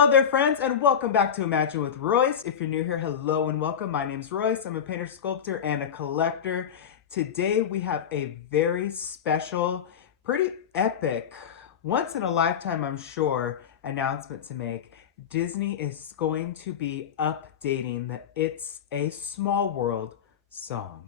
Hello there, friends, and welcome back to Imagine with Royce. If you're new here, hello and welcome. My name's Royce. I'm a painter, sculptor, and a collector. Today we have a very special, pretty epic, once in a lifetime, I'm sure, announcement to make. Disney is going to be updating the It's a Small World song.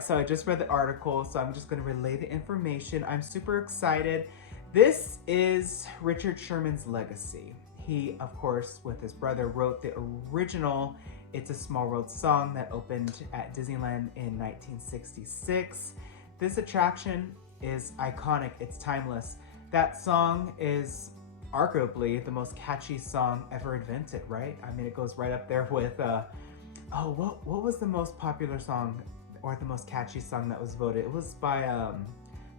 So I just read the article, so I'm just going to relay the information. I'm super excited. This is Richard Sherman's legacy. He, of course, with his brother, wrote the original It's a Small World song that opened at Disneyland in 1966. This attraction is iconic. It's timeless. That song is arguably the most catchy song ever invented, right? I mean, it goes right up there with, what was the most popular song or the most catchy song that was voted? It was by the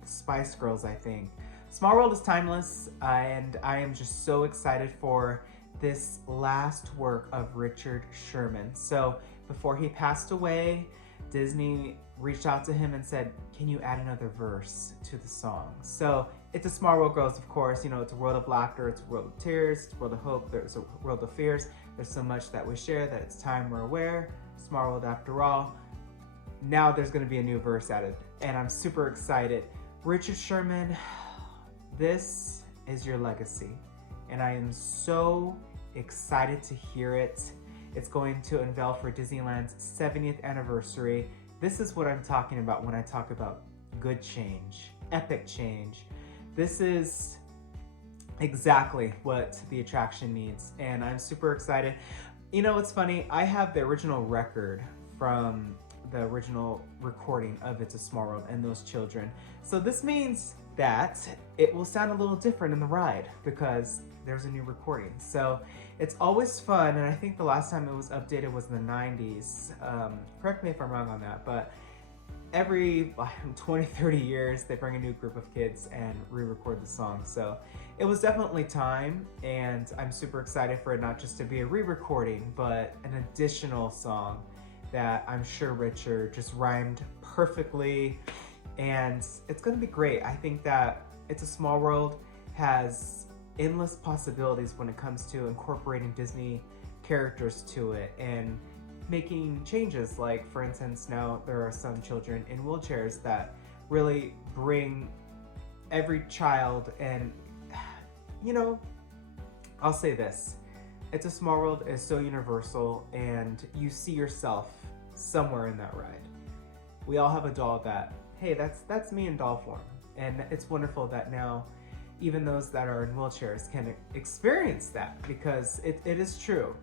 Spice Girls, I think. Small World is timeless, and I am just so excited for this last work of Richard Sherman. So before he passed away, Disney reached out to him and said, can you add another verse to the song? So It's a Small World goes, of course, you know, it's a world of laughter, it's a world of tears, it's a world of hope, there's a world of fears. There's so much that we share that it's time we're aware. Small world after all. Now there's going to be a new verse added, and I'm super excited. Richard Sherman, this is your legacy, and I am so excited to hear it. It's going to unveil for Disneyland's 70th anniversary. This is what I'm talking about when I talk about good change, epic change. This is exactly what the attraction needs, and I'm super excited. You know, it's funny, I have the original record from the original recording of It's a Small World and those children. So this means that it will sound a little different in the ride because there's a new recording. So it's always fun, and I think the last time it was updated was in the 90s. Correct me if I'm wrong on that, but every 20, 30 years, they bring a new group of kids and re-record the song. So it was definitely time, and I'm super excited for it not just to be a re-recording, but an additional song that I'm sure Richard just rhymed perfectly, and it's gonna be great. I think that It's a Small World has endless possibilities when it comes to incorporating Disney characters to it and making changes. Like, for instance, now there are some children in wheelchairs that really bring every child, and you know, I'll say this. It's a Small World is so universal, and you see yourself somewhere in that ride. We all have a doll that, hey, that's me in doll form. And it's wonderful that now even those that are in wheelchairs can experience that, because it is true.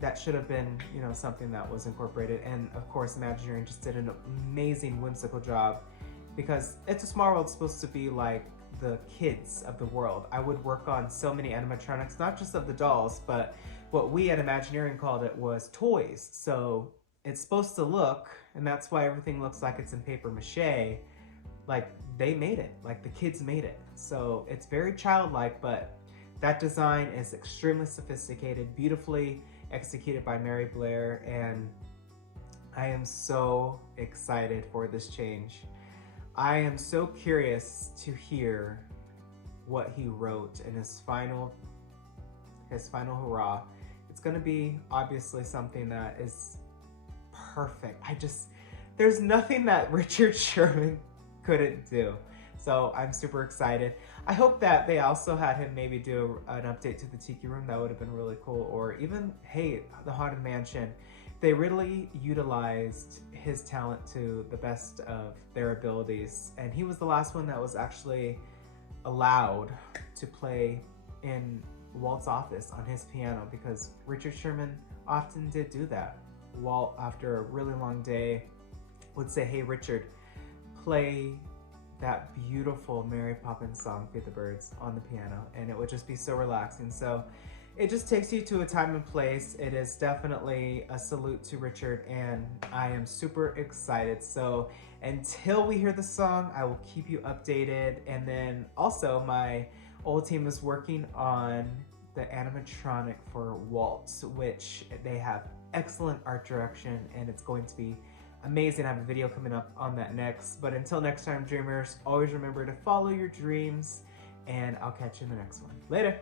That should have been, you know, something that was incorporated. And of course, Imagineering just did an amazing, whimsical job, because It's a Small World is supposed to be like the kids of the world. I would work on so many animatronics, not just of the dolls, but what we at Imagineering called it was toys. So it's supposed to look, and that's why everything looks like it's in paper mache, like they made it, like the kids made it. So it's very childlike, but that design is extremely sophisticated, beautifully executed by Mary Blair, and I am so excited for this change. I am so curious to hear what he wrote in his final hurrah. It's gonna be obviously something that is perfect. There's nothing that Richard Sherman couldn't do. So I'm super excited. I hope that they also had him maybe do an update to the Tiki Room. That would have been really cool. Or even, hey, the Haunted Mansion. They really utilized his talent to the best of their abilities. And he was the last one that was actually allowed to play in Walt's office on his piano, because Richard Sherman often did do that. Walt, after a really long day, would say, hey, Richard, play that beautiful Mary Poppins song, Feed the Birds, on the piano, and it would just be so relaxing. So it just takes you to a time and place. It is definitely a salute to Richard, and I am super excited. So until we hear the song, I will keep you updated. And then also my old team is working on the animatronic for Walt, which they have excellent art direction, and it's going to be amazing. I have a video coming up on that next. But until next time, dreamers, always remember to follow your dreams, and I'll catch you in the next one. Later.